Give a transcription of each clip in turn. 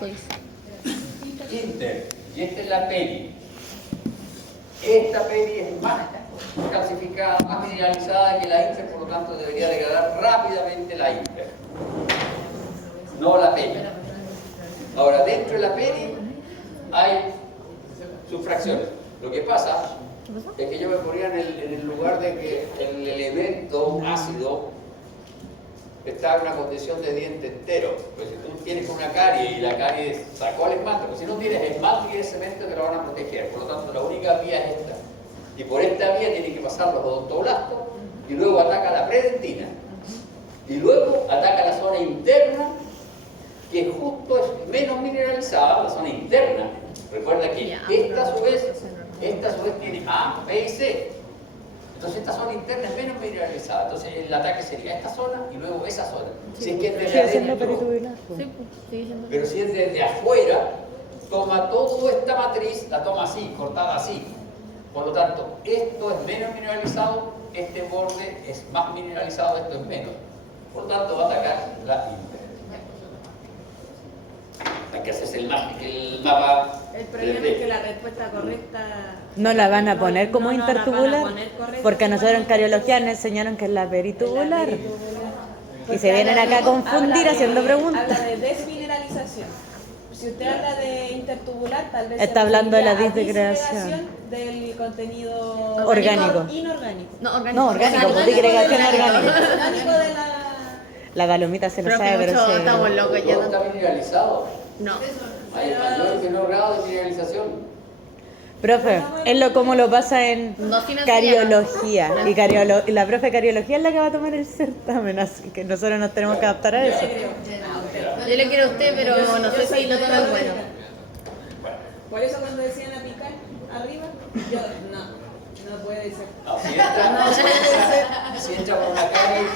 pues. Inter. Y esta es la peri. Esta peri es más calcificada, más mineralizada que la inter, por lo tanto debería degradar rápidamente la inter. No la peri. Ahora, dentro de la peri hay subfracciones. Lo que pasa es que yo me ponía en el lugar de que el elemento ácido está en una condición de diente entero. Pues si tú tienes una carie y la carie sacó el esmalte, pues si no tienes esmalte y cemento te lo van a proteger. Por lo tanto, la única vía es esta. Y por esta vía tiene que pasar los odontoblastos y luego ataca la predentina. Y luego ataca la zona interna, que justo es menos mineralizada, la zona interna. Recuerda que esta a su vez tiene A, B y C. Entonces esta zona interna es menos mineralizada. Entonces el ataque sería esta zona y luego esa zona. Si es que es desde adentro. Pero si es desde afuera, toma toda esta matriz, la toma así, cortada así. Por lo tanto, esto es menos mineralizado, este borde es más mineralizado, esto es menos. Por lo tanto, va a atacar la inter. Hay que hacerse el mapa. El problema es que la respuesta correcta... No la van a poner como no la van a intertubular, poner correcta, porque a nosotros en igual cariología nos enseñaron que es la peritubular. Y Y se vienen acá a confundir haciendo preguntas. Habla de desmineralización. Si usted habla de intertubular, tal vez Está hablando de la disgregación disgregación del contenido orgánico. inorgánico. No, orgánico, pues disgregación orgánica. Orgánico de La palomita se lo Profe, sabe, pero mucho, sí. estamos locos ya. ¿Todo está mineralizado? No. Hay mayor o menor grado de mineralización. Profe, es lo como lo pasa en No financiera. cariología. Y la profe de cariología es la que va a tomar el certamen, así que nosotros nos tenemos que adaptar a eso. Yo le quiero a usted, pero no sé si lo toma bueno. Por eso cuando decían apical arriba, yo no puede ser. Si entra por una calle,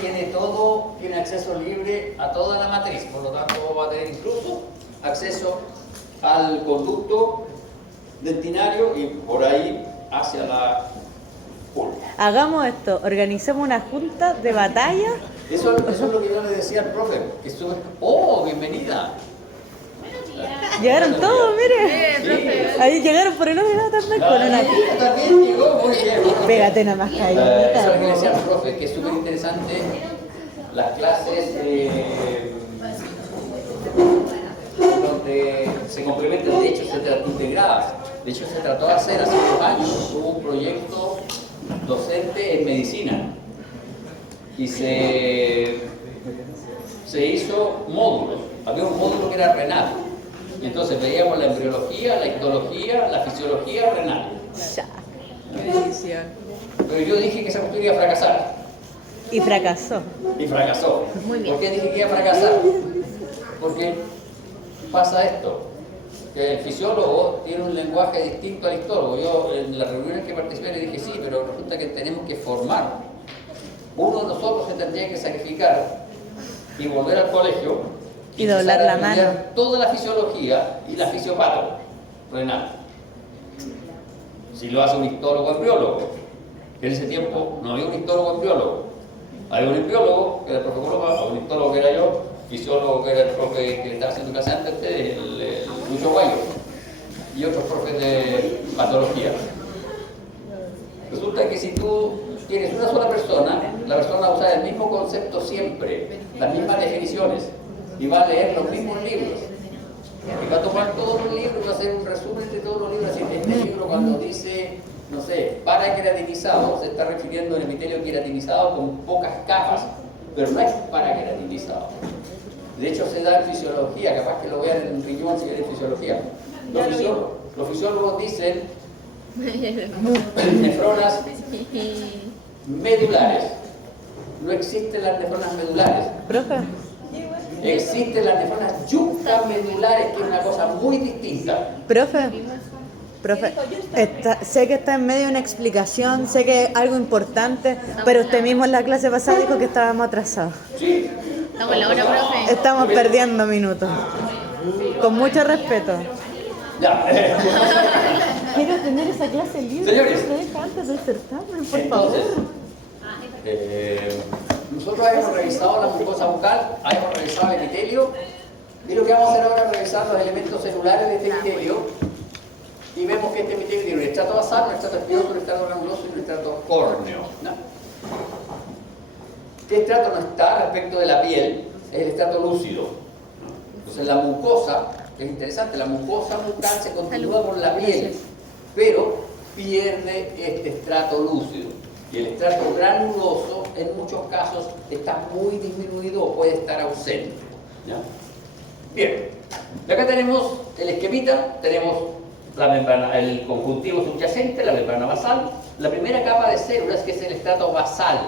tiene acceso libre a toda la matriz, por lo tanto va a tener incluso acceso al conducto dentinario y por ahí hacia la pulpa. Hagamos esto, organicemos una junta de batalla. Eso es lo que yo le decía al profe, que estuve, ¡oh, bienvenida! Llegaron todos, mire. profe. Ahí llegaron por el otro lado también con una... También llegó, muy bien. Pégate nada más, Eso es lo que le caída. decía al profe, que es súper interesante las clases donde se complementan, de hecho se tratan integradas. De hecho se trató de hacer hace 2 años, hubo un proyecto docente en medicina y se hizo módulos. Había un módulo que era renal. Y entonces veíamos la embriología, la histología, la fisiología renal. Ya. Pero yo dije que esa cuestión iba a fracasar. Y fracasó. Y fracasó. Muy bien. ¿Por qué dije que iba a fracasar? Porque pasa esto, que el fisiólogo tiene un lenguaje distinto al histólogo. Yo en las reuniones que participé le dije sí, pero resulta que tenemos que formar. Uno de nosotros se tendría que sacrificar y volver al colegio Y doblar empezar a la estudiar mano. toda la fisiología y la fisiopato renal. Si lo hace un histólogo embriólogo, que en ese tiempo no había un histólogo embriólogo, había un embriólogo que era el profe Coloma, un histólogo que era yo, fisiólogo que era el profe que le estaba haciendo clase antes, el Lucho Guayo, y otros profes de patología. Resulta que si tú tienes una sola persona, la persona va a usar el mismo concepto siempre, las mismas definiciones, y va a leer los mismos libros. Y va a tomar todos los libros y va a hacer un resumen de todos los libros. Así que este libro cuando dice, no sé, paraqueratinizado, se está refiriendo al epitelio queratinizado con pocas capas, pero no es paraqueratinizado. De hecho se da en fisiología, capaz que lo vean en un riñón si quieren fisiología. Los fisiólogos dicen nefronas medulares. No existen las nefronas medulares. Profe, Existen las nefronas yuxtamedulares, que es una cosa muy distinta. profe, sé que está en medio de una explicación, sé que es algo importante, pero usted mismo en la clase pasada dijo que estábamos atrasados. Sí. Estamos en la hora, profe. Estamos perdiendo minutos. Con mucho respeto. Ya. Quiero tener esa clase libre. Señores. ¿Se deja antes del certamen, por Entonces, favor? nosotros hemos revisado la mucosa bucal, hemos revisado el epitelio Y lo que vamos a hacer ahora es revisar los elementos celulares de este epitelio y vemos que este epitelio tiene un estrato basal, un estrato espinoso, un estrato granuloso y un estrato córneo, ¿no? ¿Qué estrato no está respecto de la piel? Es el estrato lúcido, ¿no? Entonces la mucosa, es interesante, la mucosa bucal se continúa por la piel, pero pierde este estrato lúcido. Y el estrato granuloso, en muchos casos, está muy disminuido o puede estar ausente, ¿ya? Bien, y acá tenemos el esquemita, tenemos la membrana, el conjuntivo subyacente, la membrana basal, la primera capa de células, que es el estrato basal,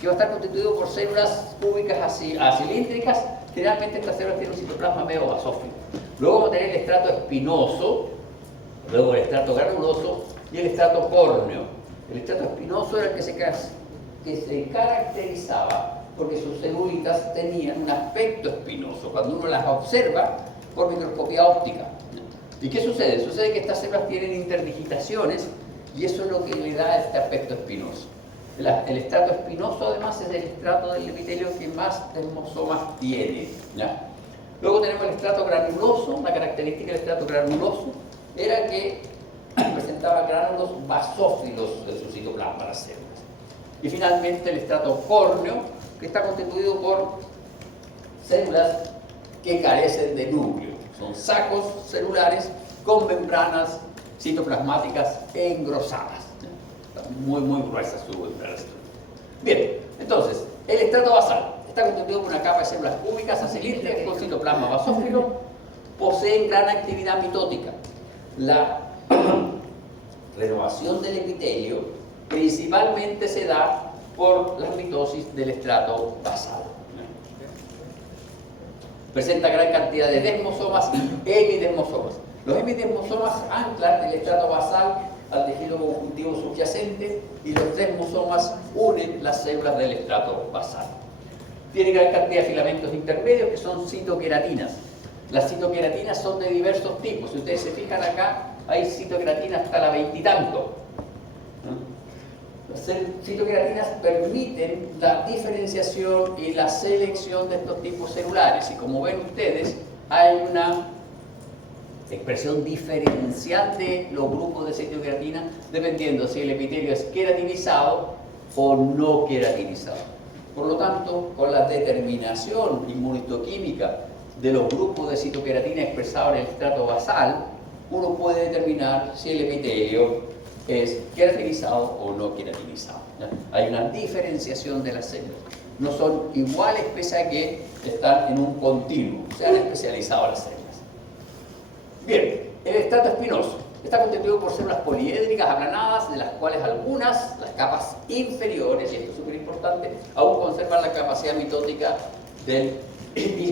que va a estar constituido por células cúbicas acilíndricas. Generalmente estas células tienen un citoplasma medio basófilo. Luego vamos a tener el estrato espinoso, luego el estrato granuloso y el estrato córneo. El estrato espinoso era el que se caracterizaba porque sus celulitas tenían un aspecto espinoso cuando uno las observa por microscopía óptica. ¿Y qué sucede? Sucede que estas células tienen interdigitaciones y eso es lo que le da este aspecto espinoso. El estrato espinoso además es el estrato del epitelio que más desmosomas tiene, ¿ya? Luego tenemos el estrato granuloso. Una característica del estrato granuloso era que presentaba gránulos basófilos en su citoplasma, las células. Y finalmente el estrato córneo, que está constituido por células que carecen de núcleo. Son sacos celulares con membranas citoplasmáticas engrosadas. Muy gruesas sus membranas. Bien, entonces, el estrato basal está constituido por una capa de células cúbicas acilíndricas con citoplasma basófilo, poseen gran actividad mitótica. La renovación del epitelio principalmente se da por la mitosis del estrato basal. Presenta gran cantidad de desmosomas y hemidesmosomas. Los hemidesmosomas anclan el estrato basal al tejido conjuntivo subyacente y los desmosomas unen las células del estrato basal. Tiene gran cantidad de filamentos intermedios que son citoqueratinas. Las citoqueratinas son de diversos tipos. Si ustedes se fijan acá, hay citoqueratinas hasta la 20 y tanto. Las citoqueratinas permiten la diferenciación y la selección de estos tipos celulares. Y como ven ustedes, hay una expresión diferencial de los grupos de citoqueratina dependiendo si el epitelio es queratinizado o no queratinizado. Por lo tanto, con la determinación inmunistoquímica de los grupos de citoqueratina expresados en el estrato basal, uno puede determinar si el epitelio es queratinizado o no queratinizado, ¿ya? Hay una diferenciación de las células. No son iguales pese a que están en un continuo, se han especializado las células. Bien, el estrato espinoso está constituido por células poliédricas aplanadas, de las cuales algunas, las capas inferiores, y esto es súper importante, aún conservan la capacidad mitótica del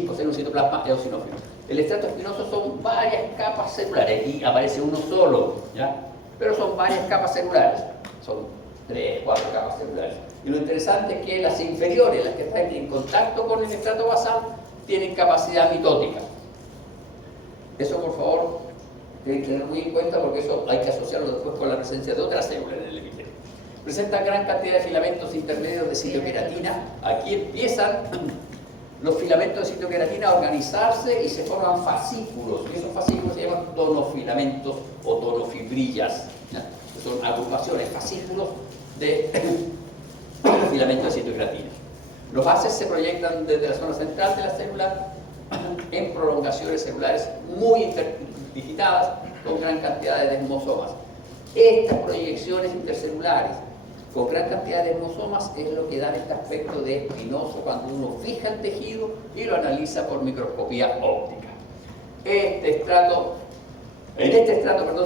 poseen un citoplasma eosinófilo. El estrato espinoso son varias capas celulares, aquí aparece uno solo, ¿ya? Pero son varias capas celulares, son 3, 4 capas celulares. Y lo interesante es que las inferiores, las que están en contacto con el estrato basal, tienen capacidad mitótica. Eso, por favor, tienen que tener muy en cuenta porque eso hay que asociarlo después con la presencia de otras células en el epitelio. Presentan gran cantidad de filamentos intermedios de citoqueratina. Aquí empiezan los filamentos de citoqueratina a organizarse y se forman fascículos. Y esos fascículos se llaman tonofilamentos o tonofibrillas, ¿ya? Son agrupaciones, fascículos de filamentos de citoqueratina. Los haces se proyectan desde la zona central de la célula en prolongaciones celulares muy interdigitadas con gran cantidad de desmosomas. Estas proyecciones intercelulares con gran cantidad de desmosomas es lo que da este aspecto de espinoso cuando uno fija el tejido y lo analiza por microscopía óptica. En este estrato,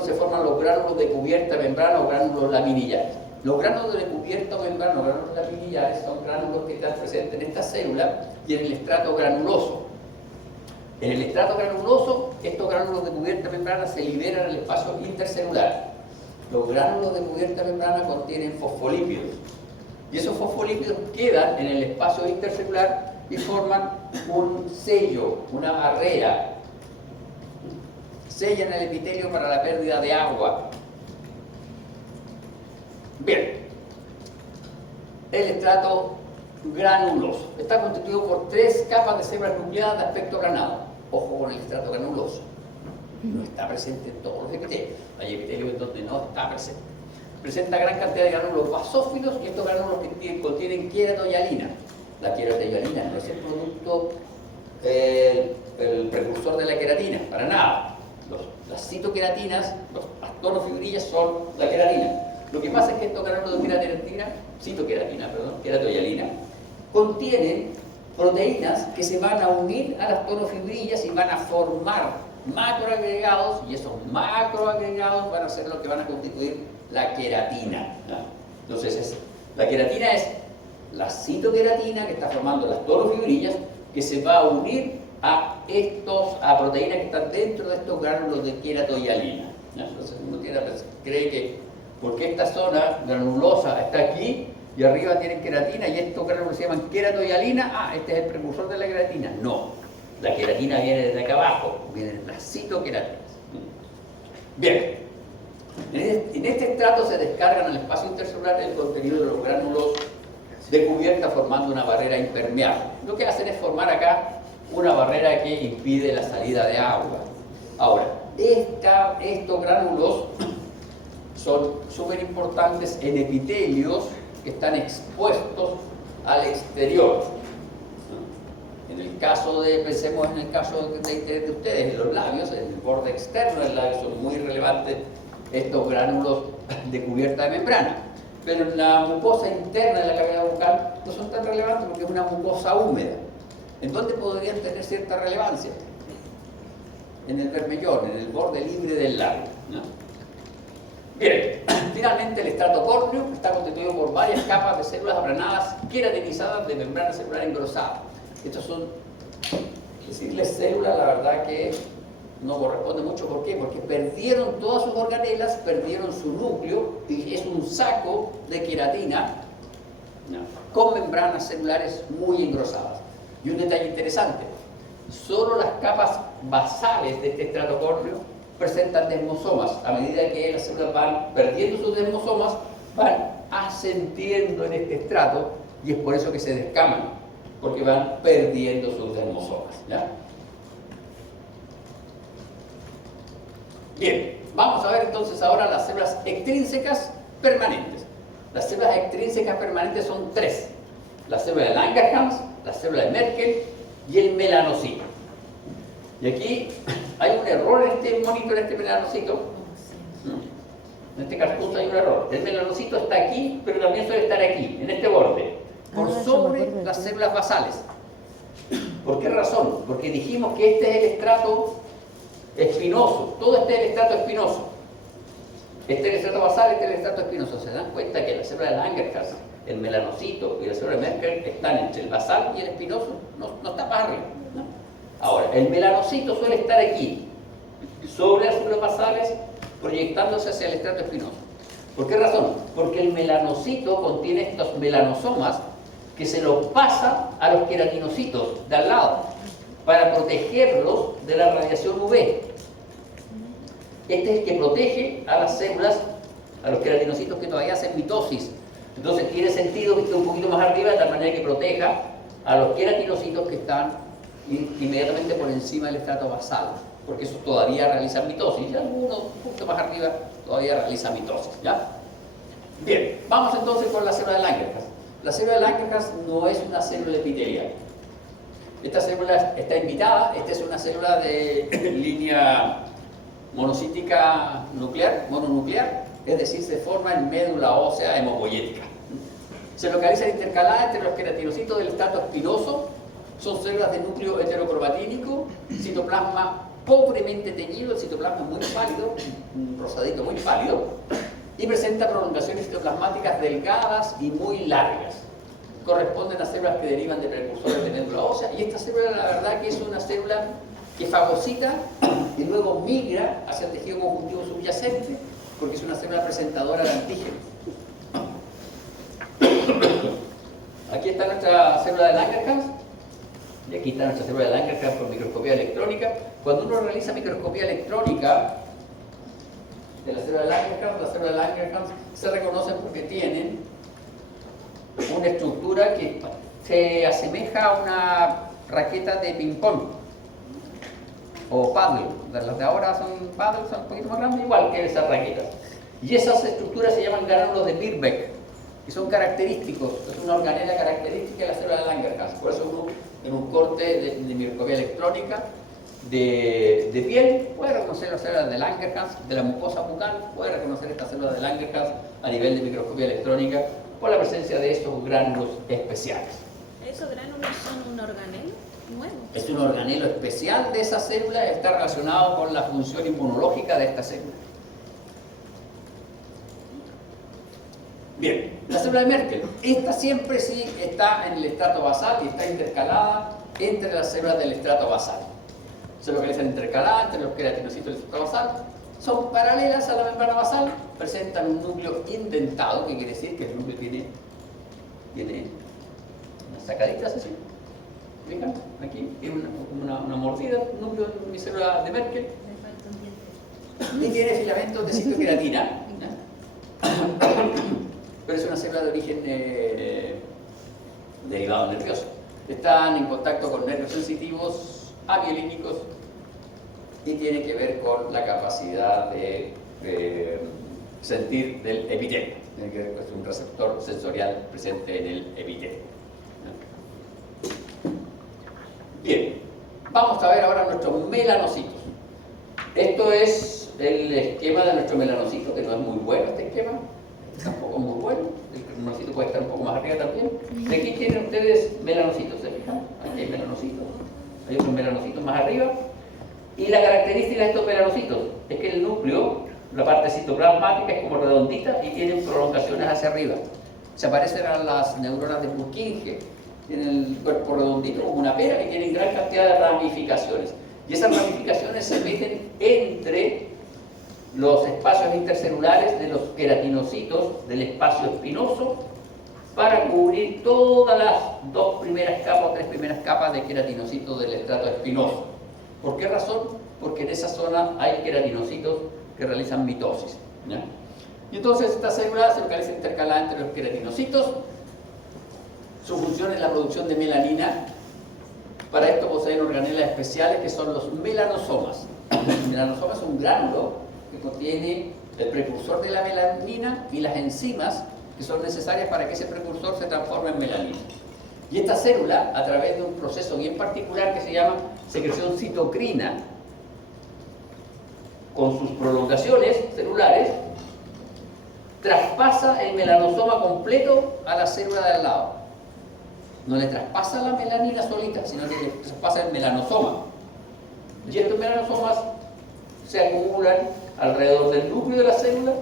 se forman los gránulos de cubierta membrana o gránulos laminillares. Los gránulos de cubierta membrana o gránulos laminillares son gránulos que están presentes en esta célula y en el estrato granuloso. En el estrato granuloso, estos gránulos de cubierta membrana se liberan al espacio intercelular. Los gránulos de cubierta membrana contienen fosfolípidos y esos fosfolípidos quedan en el espacio intercelular y forman un sello, una barrera. Sellan el epitelio para la pérdida de agua. Bien, el estrato granuloso está constituido por 3 capas de células nucleadas de aspecto granado. Ojo con el estrato granuloso. No está presente en todos los epitelios. Hay epitelios en donde no está presente. Presenta gran cantidad de gránulos basófilos y estos gránulos que contienen queratohialina. La queratohialina no es el producto, el precursor de la queratina, para nada. Las citoqueratinas, las tonofibrillas son la queratina. Lo que pasa es que estos gránulos de queratohialina, contienen proteínas que se van a unir a las tonofibrillas y van a formar macroagregados, y esos macroagregados van a ser lo que van a constituir la queratina, ¿no? Entonces, la queratina es la citoqueratina que está formando las tonofibrillas, que se va a unir a proteínas que están dentro de estos gránulos de queratohialina, ¿no? Entonces uno cree que porque esta zona granulosa está aquí y arriba tienen queratina y estos gránulos se llaman queratohialina, este es el precursor de la queratina. No, la queratina viene desde acá abajo, vienen las citoqueratinas. Bien, en este estrato se descargan al espacio intercelular el contenido de los gránulos de cubierta formando una barrera impermeable. Lo que hacen es formar acá una barrera que impide la salida de agua. Ahora, estos gránulos son súper importantes en epitelios que están expuestos al exterior. En el caso pensemos en el caso de ustedes, en los labios, en el borde externo del labio son muy relevantes estos gránulos de cubierta de membrana. Pero en la mucosa interna de la cavidad bucal no son tan relevantes porque es una mucosa húmeda. ¿En dónde podrían tener cierta relevancia? En el bermellón, en el borde libre del labio, ¿no? Bien, finalmente el estrato córneo está constituido por varias capas de células aplanadas queratinizadas de membrana celular engrosada. Estos son, decirles células, la verdad que no corresponde mucho. ¿Por qué? Porque perdieron todas sus organelas, perdieron su núcleo y es un saco de queratina, ¿no?, con membranas celulares muy engrosadas. Y un detalle interesante, solo las capas basales de este estrato córneo presentan desmosomas. A medida que las células van perdiendo sus desmosomas, van ascendiendo en este estrato y es por eso que se descaman, porque van perdiendo sus desmosomas, ¿ya? Bien, vamos a ver entonces ahora las células extrínsecas permanentes. Las células extrínsecas permanentes son tres: la célula de Langerhans, la célula de Merkel y el melanocito. Y aquí hay un error en este monito, en este melanocito. En este cartucho hay un error. El melanocito está aquí, pero también suele estar aquí, en este borde, por sobre las células basales. ¿Por qué razón? Porque dijimos que este es el estrato espinoso. Todo este es el estrato espinoso. Este es el estrato basal, este es el estrato espinoso. ¿Se dan cuenta que la célula de Langerhans, el melanocito y la célula de Merkel están entre el basal y el espinoso? No está para arriba, ¿no? Ahora, el melanocito suele estar aquí, sobre las células basales, proyectándose hacia el estrato espinoso. ¿Por qué razón? Porque el melanocito contiene estos melanosomas que se los pasa a los queratinocitos de al lado para protegerlos de la radiación UV. Este es el que protege a las células, a los queratinocitos que todavía hacen mitosis. Entonces tiene sentido que esté un poquito más arriba, de tal manera que proteja a los queratinocitos que están inmediatamente por encima del estrato basal, porque esos todavía realizan mitosis, y algunos un poquito más arriba todavía realizan mitosis, ¿ya? Bien, vamos entonces con la célula de Langerhans. La célula de Langerhans no es una célula epitelial. Esta célula está invitada, esta es una célula de línea monocítica nuclear, mononuclear, es decir, se forma en médula ósea hemopoyética. Se localiza intercalada entre los queratinocitos del estrato espinoso. Son células de núcleo heterocromatínico, citoplasma pobremente teñido, el citoplasma es muy pálido, un rosadito muy pálido, y presenta prolongaciones citoplasmáticas delgadas y muy largas. Corresponden a células que derivan de precursores de médula ósea, y esta célula, la verdad, que es una célula que fagocita y luego migra hacia el tejido conjuntivo subyacente, porque es una célula presentadora de antígenos. Aquí está nuestra célula de Langerhans. Y aquí está nuestra célula de Langerhans por microscopía electrónica. Cuando uno realiza microscopía electrónica de la célula de Langerhans se reconocen porque tienen una estructura que se asemeja a una raqueta de ping-pong. o paddle. Las de ahora son paddle, son un poquito más grandes, igual que esas raquetas. Y esas estructuras se llaman granulos de Birbeck, que son característicos, es una organela característica de la célula de Langerhans. Por eso uno, en un corte de microscopía electrónica de piel, puede reconocer las células de Langerhans, de la mucosa bucal, puede reconocer estas células de Langerhans a nivel de microscopía electrónica por la presencia de estos gránulos especiales. ¿Esos gránulos son un organelo nuevo? Es un organelo especial de esa célula, está relacionado con la función inmunológica de esta célula. Bien, la célula de Merkel, esta siempre sí está en el estrato basal y está intercalada entre las células del estrato basal. Se localizan intercaladas entre los queratinocitos del estrato basal, son paralelas a la membrana basal, presentan un núcleo indentado, que quiere decir que el núcleo tiene unas sacaditas así. Fijan, aquí tiene una mordida, un núcleo de mi célula de Merkel, y tiene filamentos de citoqueratina. Pero es una célula de origen derivado nervioso. Están en contacto con nervios sensitivos amiolínicos y tiene que ver con la capacidad de sentir del epitelio. Tiene que ver con un receptor sensorial presente en el epitelio. Bien, vamos a ver ahora nuestros melanocitos. Esto es el esquema de nuestro melanocito, que no es muy bueno este esquema. Tampoco muy bueno, el melanocito puede estar un poco más arriba también. De aquí tienen ustedes melanocitos, ¿se fijan? Aquí hay melanocitos, hay otros melanocitos más arriba. Y la característica de estos melanocitos es que el núcleo, la parte citoplasmática es como redondita y tienen prolongaciones hacia arriba. Se parecen a las neuronas de Purkinje, tienen el cuerpo redondito como una pera y tienen gran cantidad de ramificaciones. Y esas ramificaciones se meten entre los espacios intercelulares de los queratinocitos del espacio espinoso para cubrir todas las dos primeras capas o tres primeras capas de queratinocitos del estrato espinoso. ¿Por qué razón? Porque en esa zona hay queratinocitos que realizan mitosis, ¿ya? Y entonces esta célula se localiza intercalada entre los queratinocitos. Su función es la producción de melanina. Para esto poseen organelas especiales que son los melanosomas. El melanosoma es un gránulo que contiene el precursor de la melanina y las enzimas que son necesarias para que ese precursor se transforme en melanina. Y esta célula, a través de un proceso bien particular que se llama secreción citocrina, con sus prolongaciones celulares, traspasa el melanosoma completo a la célula de al lado. No le traspasa la melanina solita, sino que le traspasa el melanosoma. Y estos melanosomas se acumulan alrededor del núcleo de la célula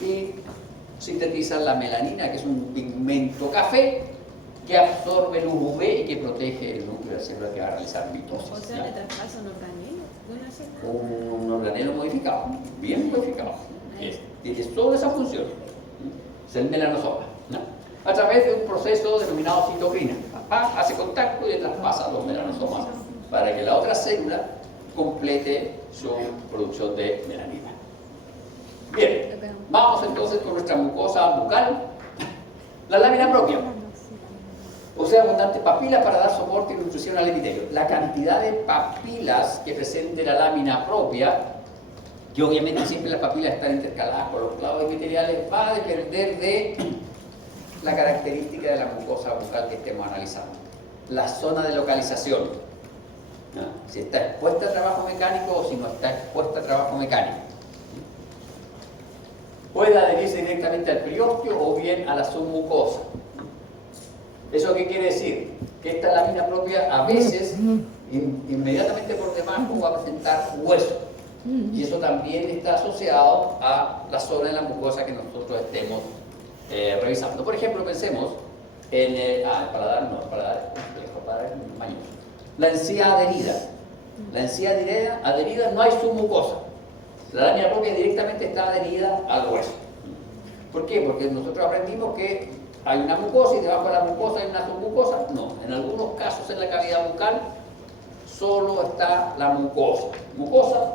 y sintetizan la melanina, que es un pigmento café que absorbe luz UV y que protege el núcleo de la célula que va a realizar mitosis. O sea, ¿ya? le traspasa un organelo de una célula. Un organelo modificado, bien modificado. Tiene toda esa función. Es el melanosoma, ¿no? A través de un proceso denominado citocrina. Hace contacto y le traspasa los melanosomas para que la otra célula complete su producción de melanina. Bien, vamos entonces con nuestra mucosa bucal. La lámina propia. Posee abundantes papilas para dar soporte y nutrición al epitelio. La cantidad de papilas que presente la lámina propia, que obviamente siempre las papilas están intercaladas con los clavos epiteliales, va a depender de la característica de la mucosa bucal que estemos analizando. La zona de localización, ¿no? Si está expuesta a trabajo mecánico o si no está expuesta a trabajo mecánico. Puede adherirse directamente al periósteo o bien a la submucosa. ¿Eso qué quiere decir? Que esta lámina propia a veces, inmediatamente por debajo, va a presentar hueso. Y eso también está asociado a la zona de la mucosa que nosotros estemos revisando. Por ejemplo, pensemos en el paladar, no, el paladar es mañoso. La encía adherida. La encía adherida no hay submucosa. La lámina propia directamente está adherida al hueso. ¿Por qué? Porque nosotros aprendimos que hay una mucosa y debajo de la mucosa hay una submucosa. No, en algunos casos en la cavidad bucal solo está la mucosa. Mucosa,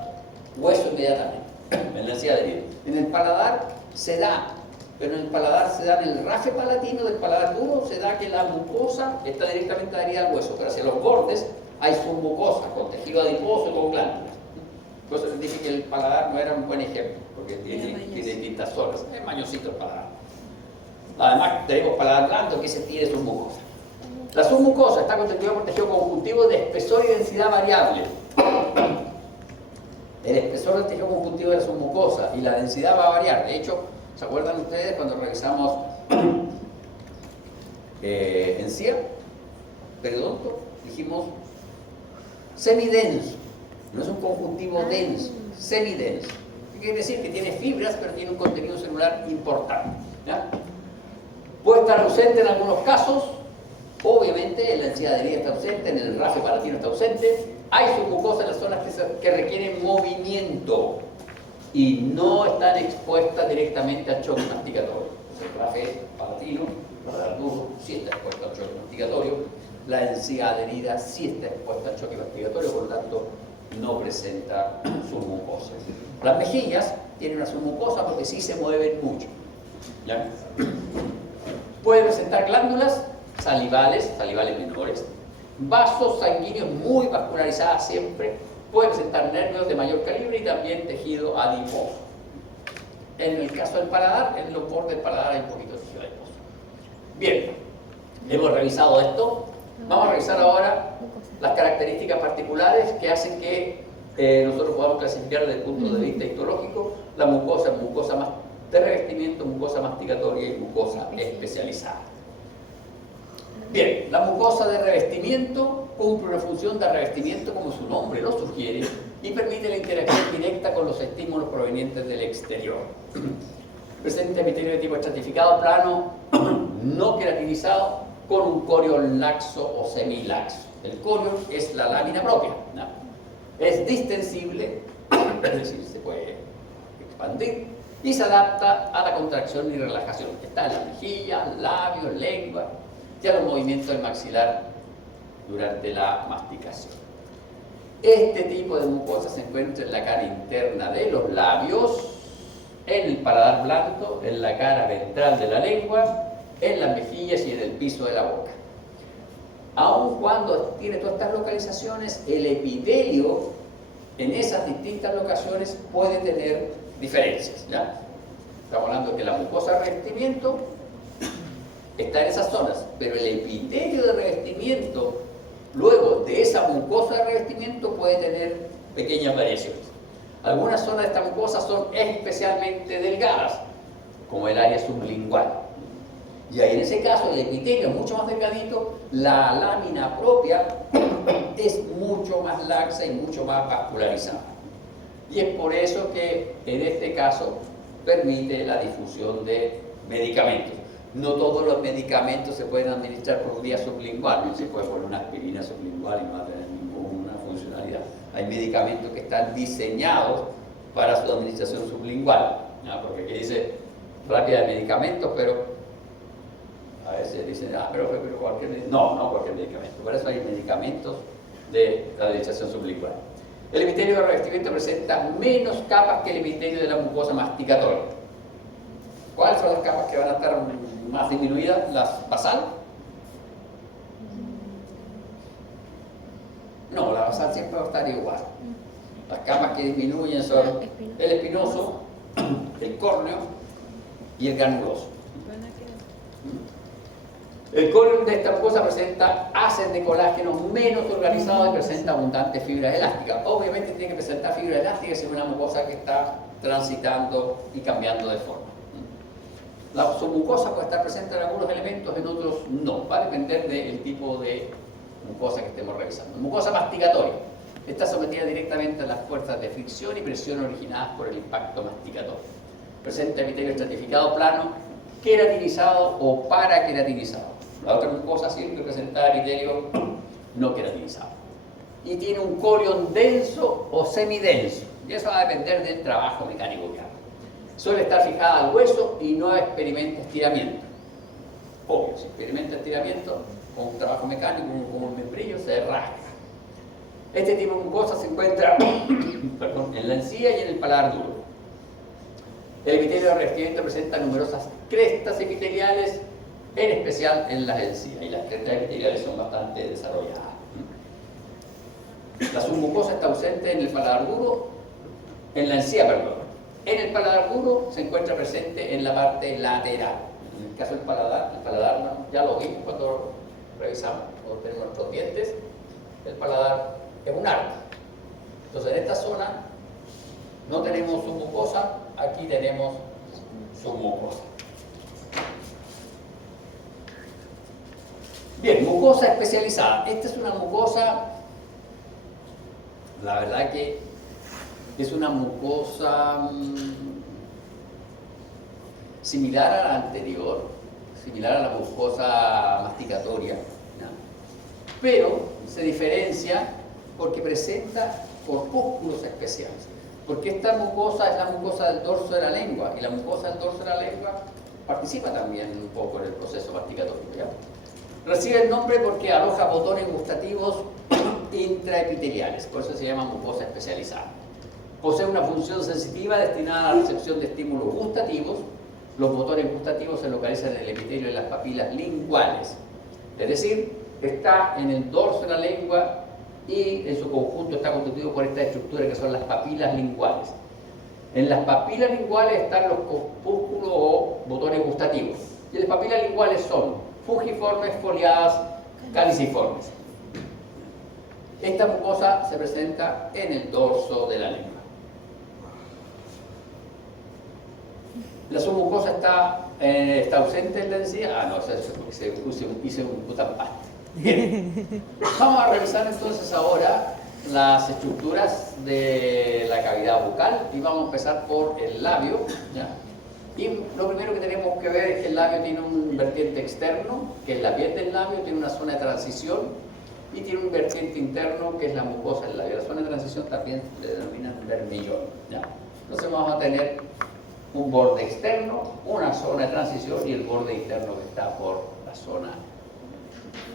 hueso inmediatamente, en la encía adherida. En el paladar se da, pero en el paladar se da en el rafe palatino del paladar duro, se da que la mucosa está directamente adherida al hueso, pero hacia los bordes hay submucosa con tejido adiposo y con glándulas. Por eso les dije que el paladar no era un buen ejemplo, porque tiene distintas zonas. Es mañosito el paladar. Además, tenemos paladar blando que se tiene submucosa. La submucosa está constituida por tejido conjuntivo de espesor y densidad variable. El espesor del tejido conjuntivo de la submucosa y la densidad va a variar. De hecho, ¿se acuerdan ustedes cuando revisamos encía, periodonto? Dijimos semidenso. No es un conjuntivo denso, semidenso. Quiere decir que tiene fibras, pero tiene un contenido celular importante. ¿Ya? Puede estar ausente en algunos casos. Obviamente, en la encía de vida está ausente, en el rafe palatino está ausente. Hay submucosa en las zonas que requieren movimiento y no están expuestas directamente al choque masticatorio. El rafe palatino, el duro, sí está expuesto al choque masticatorio. La encía adherida sí está expuesta al choque masticatorio, por lo tanto, no presenta submucosa. Las mejillas tienen una submucosa porque sí se mueven mucho. ¿Ya? Puede presentar glándulas salivales menores, vasos sanguíneos muy vascularizadas siempre, puede presentar nervios de mayor calibre y también tejido adiposo. En el caso del paladar, en los bordes del paladar hay un poquito de tejido adiposo. Bien, hemos revisado esto. Vamos a revisar ahora las características particulares que hacen que nosotros podamos clasificar desde el punto de vista histológico la mucosa en mucosa de revestimiento, mucosa masticatoria y mucosa especializada. Bien, la mucosa de revestimiento cumple una función de revestimiento como su nombre lo sugiere y permite la interacción directa con los estímulos provenientes del exterior. Presenta epitelio de tipo estratificado plano, no queratinizado, con un corion laxo o semilaxo. El corion es la lámina propia, ¿no? Es distensible, es decir, se puede expandir y se adapta a la contracción y relajación. Está en la mejilla, labios, lengua y a los movimientos del maxilar durante la masticación. Este tipo de mucosa se encuentra en la cara interna de los labios, en el paladar blando, en la cara ventral de la lengua, en las mejillas y en el piso de la boca. Aun cuando tiene todas estas localizaciones, el epitelio en esas distintas locaciones puede tener diferencias, ¿ya? Estamos hablando de que la mucosa de revestimiento está en esas zonas, pero el epitelio de revestimiento, luego de esa mucosa de revestimiento, puede tener pequeñas variaciones. Algunas zonas de esta mucosa son especialmente delgadas, como el área sublingual. Y ahí en ese caso el epitelio es mucho más delgadito, la lámina propia es mucho más laxa y mucho más vascularizada. Y es por eso que en este caso permite la difusión de medicamentos. No todos los medicamentos se pueden administrar por vía sublingual, no se puede poner una aspirina sublingual y no va a tener ninguna funcionalidad. Hay medicamentos que están diseñados para su administración sublingual, ¿no? Porque aquí dice rápida de medicamentos, pero a veces dicen, pero cualquier medicamento. No cualquier medicamento. Por eso hay medicamentos de la administración sublingual. El epitelio de revestimiento presenta menos capas que el epitelio de la mucosa masticatoria. ¿Cuáles son las capas que van a estar más disminuidas? ¿Las basal? No, la basal siempre va a estar igual. Las capas que disminuyen son el espinoso, el córneo y el granuloso. El corion de esta mucosa presenta haces de colágeno menos organizados y presenta abundantes fibras elásticas. Obviamente tiene que presentar fibras elásticas si es una mucosa que está transitando y cambiando de forma. La submucosa puede estar presente en algunos elementos, en otros no. Va a depender del tipo de mucosa que estemos revisando. Mucosa masticatoria. Está sometida directamente a las fuerzas de fricción y presión originadas por el impacto masticatorio. Presenta epitelio estratificado plano, queratinizado o paraqueratinizado. La otra mucosa siempre presenta epitelio no queratinizado. Y tiene un corion denso o semidenso. Y eso va a depender del trabajo mecánico que haga. Suele estar fijada al hueso y no experimenta estiramiento. Obvio, si experimenta estiramiento con un trabajo mecánico, como un membrillo, se rasga. Este tipo de mucosa se encuentra en la encía y en el paladar duro. El epitelio de revestimiento presenta numerosas crestas epiteliales, en especial en las encías, y las crestas epiteliales son bastante desarrolladas. La submucosa está ausente en el paladar duro, en la encía, perdón. En el paladar duro se encuentra presente en la parte lateral. En el caso del paladar ya lo vimos cuando revisamos, cuando tenemos nuestros dientes. El paladar es un arco. Entonces en esta zona no tenemos submucosa, aquí tenemos submucosa. Bien, mucosa especializada. Esta es una mucosa, la verdad que es una mucosa similar a la anterior, similar a la mucosa masticatoria, ¿no? Pero se diferencia porque presenta corpúsculos especiales. Porque esta mucosa es la mucosa del dorso de la lengua, y la mucosa del dorso de la lengua participa también un poco en el proceso masticatorio, ¿ya? Recibe el nombre porque aloja botones gustativos intraepiteliales, por eso se llama mucosa especializada. Posee una función sensitiva destinada a la recepción de estímulos gustativos. Los botones gustativos se localizan en el epitelio de las papilas linguales, es decir, está en el dorso de la lengua y en su conjunto está constituido por esta estructura que son las papilas linguales. En las papilas linguales están los corpúsculos o botones gustativos, y las papilas linguales son fujiformes, foliadas, caliciformes. Esta mucosa se presenta en el dorso de la lengua. La submucosa está ausente en la encía. No, eso es porque hice un putampaste. Bien. Vamos a revisar entonces ahora las estructuras de la cavidad bucal y vamos a empezar por el labio, ¿ya? Y lo primero que tenemos que ver es que el labio tiene un vertiente externo, que es la piel del labio, tiene una zona de transición y tiene un vertiente interno que es la mucosa del labio. La zona de transición también se denomina vermellón, ¿ya? Entonces vamos a tener un borde externo, una zona de transición y el borde interno que está por la zona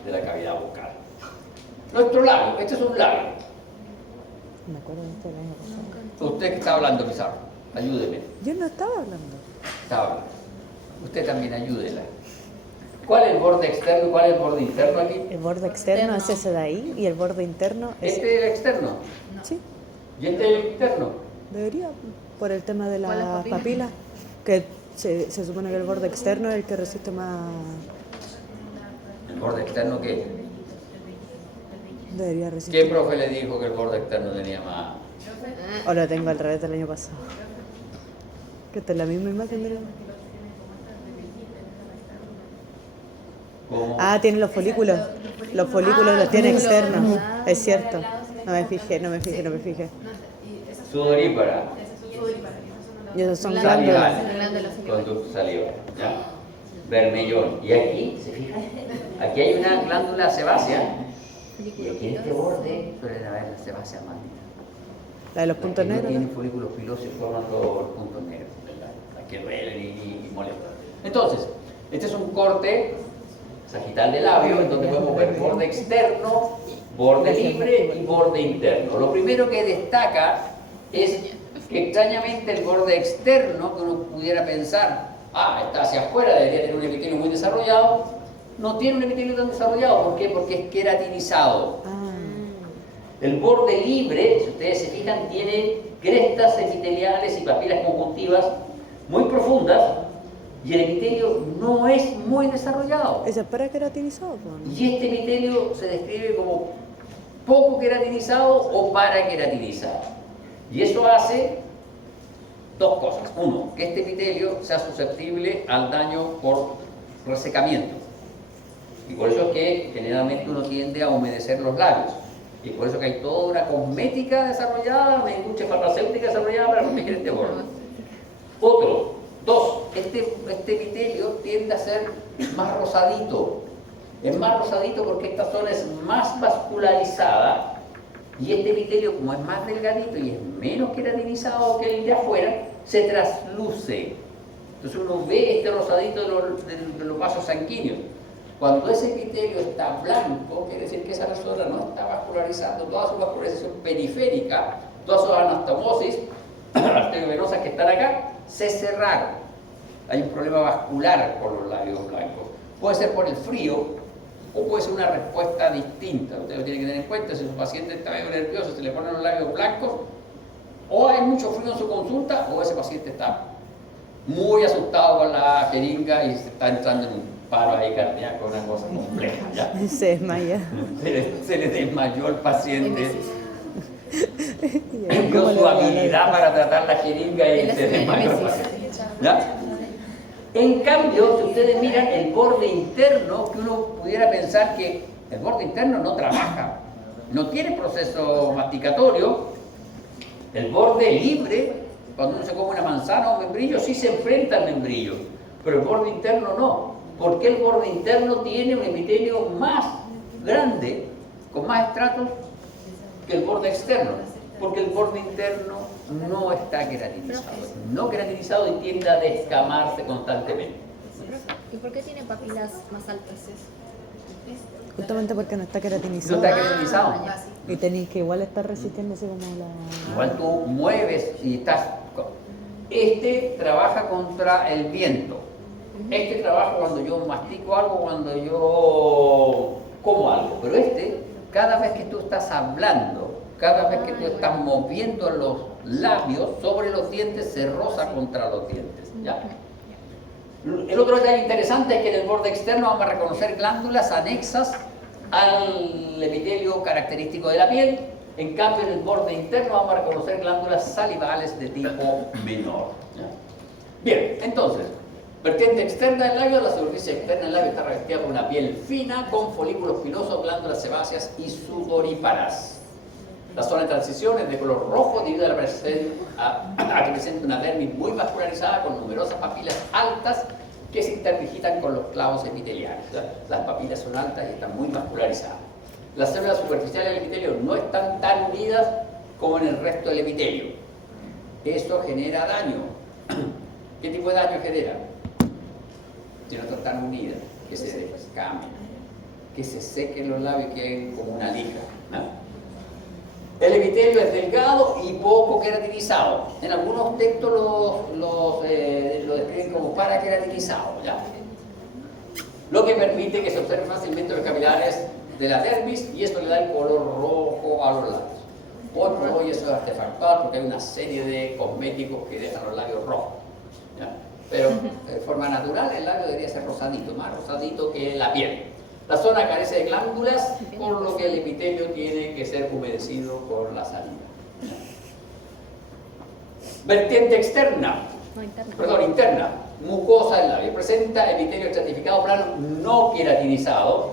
de la cavidad bucal. Nuestro labio, este es un labio. Me acuerdo de este el año pasado. Usted que está hablando, Pizarro, ayúdeme. Yo no estaba hablando. Está hablando. Usted también ayúdela. ¿Cuál es el borde externo y cuál es el borde interno aquí? El borde externo es ese de ahí y el borde interno es... Este es el externo. Sí, ¿Y este es el interno? debería, por el tema de ¿Cuál es las papila? papilas, que se supone que el borde externo es el que resiste más... ¿El borde externo qué? Debería ¿Qué resistir. profe le dijo que el borde externo tenía más? O lo tengo al revés del año pasado. Que esta es la misma imagen de... ¿Cómo? Ah, tiene los folículos. Los folículos los tiene externos. Es cierto. No me fijé. Sudorípara. Y esos son Salival. glándulas. Conducto salival. Ya. Vermellón. Y aquí, ¿se fijan? Aquí hay una glándula sebácea. Y aquí en este borde suelen haber las sebáceas más lindas. La de los puntos Las que negros. no tienen folículos pilosos y forman los puntos negros, ¿verdad? Las que duelen y molestan. Entonces, este es un corte sagital de labio en donde podemos ver borde externo, borde libre y borde interno. Lo primero que destaca es que extrañamente el borde externo, que uno pudiera pensar, está hacia afuera, debería tener un epitelio muy desarrollado, no tiene un epitelio tan desarrollado. ¿Por qué? Porque es queratinizado. Ah, El borde libre, si ustedes se fijan, tiene crestas epiteliales y papilas conjuntivas muy profundas y el epitelio no es muy desarrollado. ese es para queratinizado, po, ¿no? Y este epitelio se describe como poco queratinizado o paraqueratinizado. Y eso hace dos cosas. Uno, que este epitelio sea susceptible al daño por resecamiento. Y por eso es que generalmente uno tiende a humedecer los labios. Y por eso que hay toda una cosmética desarrollada, una industria farmacéutica desarrollada para proteger este borde. Dos, este epitelio tiende a ser más rosadito. Es más rosadito porque esta zona es más vascularizada y este epitelio, como es más delgadito y es menos queratinizado que el de afuera, se trasluce. Entonces uno ve este rosadito de los vasos sanguíneos. Cuando ese epitelio está blanco, quiere decir que esa persona no está vascularizando toda su vascularización periférica, todas sus anastomosis arteriovenosas que están acá, se cerraron. Hay un problema vascular por los labios blancos. Puede ser por el frío, o puede ser una respuesta distinta. Usted lo tiene que tener en cuenta. Si su paciente está medio nervioso, se le ponen los labios blancos, o hay mucho frío en su consulta, o ese paciente está muy asustado con la jeringa y se está entrando en un paro ahí cardíaco, una cosa compleja, ¿ya? Se desmaya. Se le desmayó el paciente. ¿Cómo Dio le su va a dar habilidad para tratar la jeringa y Él se hace desmayó el Nemesis. paciente. ¿Ya? En cambio, si ustedes miran el borde interno, que uno pudiera pensar que el borde interno no trabaja, no tiene proceso masticatorio, el borde libre, cuando uno se come una manzana o un membrillo, sí se enfrenta al membrillo, pero el borde interno no. ¿Por qué el borde interno tiene un epitelio más grande, con más estratos, que el borde externo? Porque el borde interno no está queratinizado, no queratinizado y tiende a descamarse constantemente. ¿Y por qué tiene papilas más altas? Justamente porque no está No queratinizado. está queratinizado. Y tenéis que igual estar resistiéndose como la... Igual tú mueves y estás... Este trabaja contra el viento. Este trabaja cuando yo mastico algo, cuando yo como algo. Pero este, cada vez que tú estás hablando, cada vez que tú estás moviendo los labios sobre los dientes, se roza contra los dientes. ¿Ya? El otro detalle interesante es que en el borde externo vamos a reconocer glándulas anexas al epitelio característico de la piel. En cambio, en el borde interno vamos a reconocer glándulas salivales de tipo menor. ¿Ya? Bien, entonces, vertiente externa del labio, la superficie externa del labio está revestida por una piel fina con folículos pilosos, glándulas sebáceas y sudoríparas. La zona de transición es de color rojo debido a que presenta una dermis muy vascularizada con numerosas papilas altas que se interdigitan con los clavos epiteliales. Las papilas son altas y están muy vascularizadas. Las células superficiales del epitelio no están tan unidas como en el resto del epitelio. Eso genera daño. ¿Qué tipo de daño genera? Si no están unidas, que se descamen, que se sequen los labios y queden como una lija, ¿no? El epitelio es delgado y poco queratinizado. En algunos textos lo describen como paraqueratinizado, ¿ya? Lo que permite que se observen fácilmente los capilares de la dermis y esto le da el color rojo a los labios. Hoy por hoy eso es artefactual porque hay una serie de cosméticos que dejan los labios rojos, ¿ya? Pero de forma natural el labio debería ser rosadito, más rosadito que la piel. La zona carece de glándulas, por lo que el epitelio tiene que ser humedecido por la saliva. Vertiente externa, No, interna. perdón, interna, mucosa del labio. Presenta epitelio estratificado plano no queratinizado,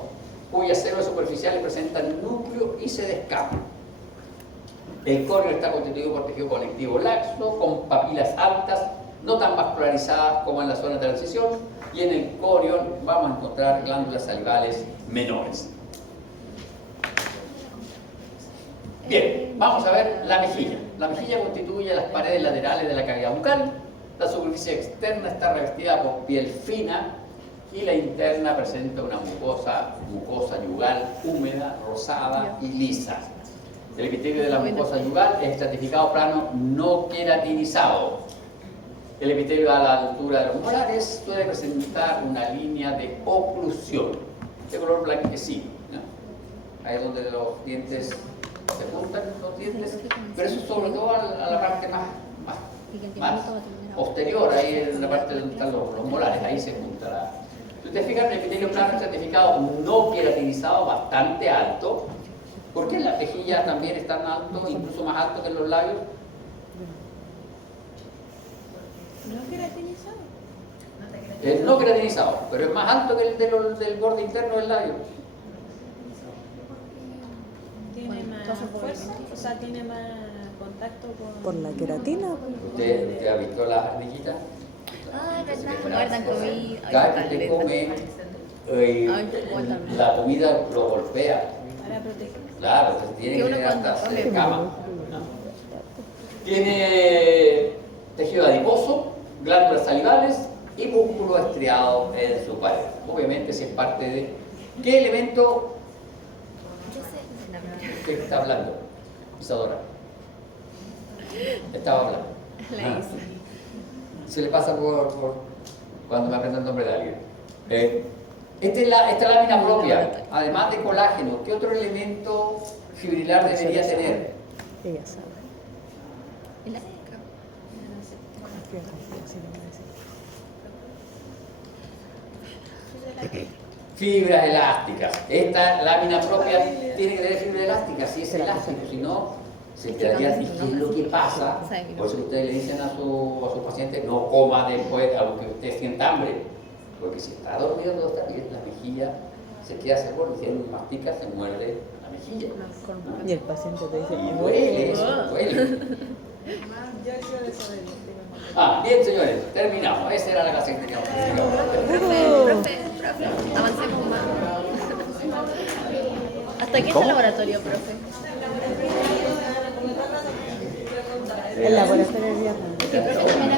cuyas células superficiales presentan núcleo y se descaman. El córneo está constituido por tejido conectivo laxo, con papilas altas, no tan vascularizadas como en la zona de transición, y en el corión vamos a encontrar glándulas salivales menores. Bien, vamos a ver la mejilla. La mejilla constituye las paredes laterales de la cavidad bucal. La superficie externa está revestida por piel fina y la interna presenta una mucosa yugal húmeda, rosada y lisa. El epitelio de la mucosa yugal es estratificado plano no queratinizado. El epitelio a la altura de los molares suele presentar una línea de oclusión de color blanquecino, ¿no? Ahí es donde los dientes se juntan, los dientes, pero eso sobre todo a la parte más posterior, ahí en la parte donde están los molares, ahí se junta. Si ustedes fijan, el epitelio plano certificado no queratinizado, bastante alto. ¿Por qué las mejillas también están alto, incluso más alto que en los labios? ¿No queratinizado? Es no queratinizado, pero es más alto que el del borde interno del labio. Tiene más fuerza, o sea, tiene más contacto con... Por la queratina. ¿Usted ha visto las ardillitas? Ah, es verdad, guardan comida. Cada que usted come, la comida lo golpea. Para proteger. Claro, entonces tiene Que que uno tener cuando hasta come. se cama. Tiene tejido adiposo, glándulas salivales y músculo estriado en su pared. Obviamente, si es parte de... ¿Qué elemento Yo sé. que está hablando? Isadora. Estaba hablando. La hice. Se le pasa por cuando me aprendo el nombre de alguien. Esta lámina propia, además de colágeno, ¿qué otro elemento fibrilar debería tener? Ella sabe. Elástica. Confía, sí, no me dice. Fibras elásticas. Esta lámina propia tiene que tener fibra elástica, si es elástico, si no, se quedaría. ¿Y qué es lo que pasa? Por eso ustedes le dicen a sus pacientes, no coma después, aunque usted sienta hambre, porque si está dormido todo está bien, la mejilla se queda seguro, y si él mastica, se muerde la mejilla. Y el paciente te dice, Y duele eso, duele. Ya quiero de saber. Bien, señores, terminamos. Esa era la clase que teníamos. Profe, avancemos más. ¿Hasta aquí está el laboratorio, profe? el laboratorio del viernes. Sí, profe, termina